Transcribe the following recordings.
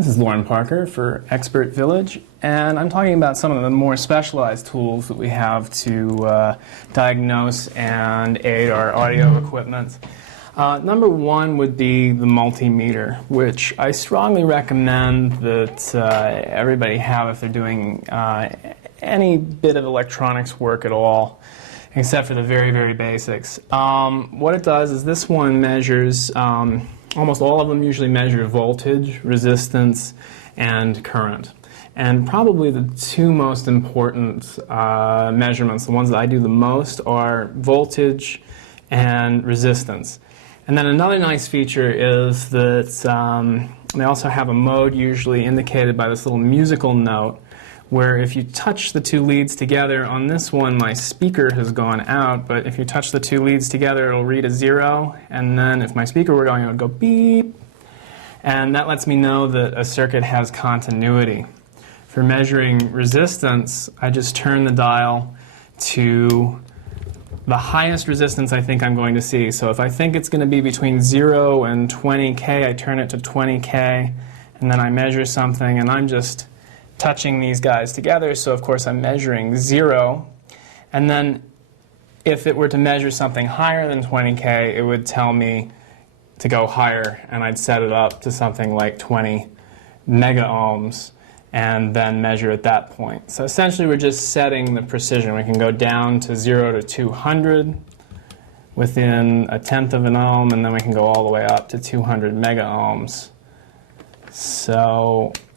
This is Lauren Parker for Expert Village, and I'm talking about some of the more specialized tools that we have to diagnose and aid our audio equipment. Number one would be the multimeter, which I strongly recommend that everybody have if they're doing any bit of electronics work at all, except for the very, very basics. What it does is this one measures almost all of them usually measure voltage, resistance, and current. And probably the two most important measurements, the ones that I do the most, are voltage and resistance. And then another nice feature is that they also have a mode usually indicated by this little musical note, where if you touch the two leads together, on this one my speaker has gone out, but if you touch the two leads together it'll read a 0, and then if my speaker were going it would go beep, and that lets me know that a circuit has continuity. For measuring resistance, I just turn the dial to the highest resistance I think I'm going to see. So if I think it's going to be between 0 and 20K, I turn it to 20K, and then I measure something, and I'm just touching these guys together, so of course I'm measuring 0, and then if it were to measure something higher than 20K, it would tell me to go higher, and I'd set it up to something like 20 mega ohms and then measure at that point. So essentially we're just setting the precision. We can go down to 0 to 200 within a tenth of an ohm, and then we can go all the way up to 200 mega ohms.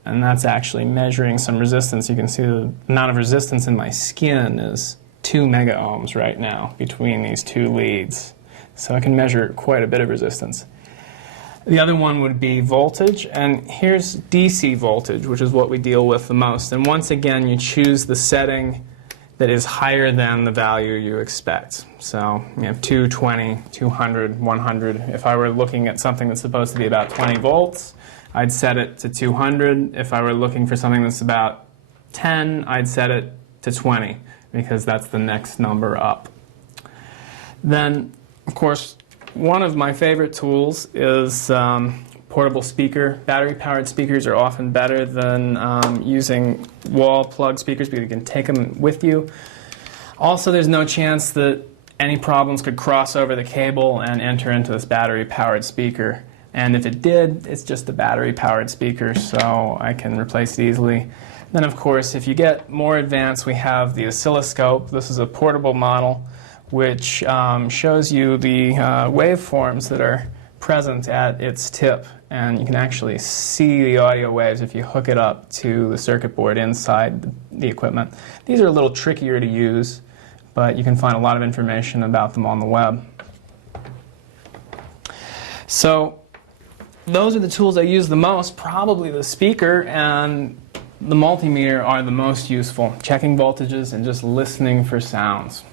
And that's actually measuring some resistance. You can see the amount of resistance in my skin is 2 mega ohms right now between these two leads. So I can measure quite a bit of resistance. The other one would be voltage, and here's DC voltage, which is what we deal with the most. And once again, you choose the setting that is higher than the value you expect. So you have 220, 200, 100. If I were looking at something that's supposed to be about 20 volts, I'd set it to 200. If I were looking for something that's about 10, I'd set it to 20, because that's the next number up. Then, of course, one of my favorite tools is portable speaker. Battery-powered speakers are often better than using wall plug speakers, because you can take them with you. Also, there's no chance that any problems could cross over the cable and enter into this battery-powered speaker. And if it did, it's just a battery-powered speaker, so I can replace it easily. Then, of course, if you get more advanced, we have the Oscilloscope. This is a portable model which shows you the waveforms that are present at its tip. And you can actually see the audio waves if you hook it up to the circuit board inside the equipment. These are a little trickier to use, but you can find a lot of information about them on the web. So those are the tools I use the most. Probably the speaker and the multimeter are the most useful, checking voltages and just listening for sounds.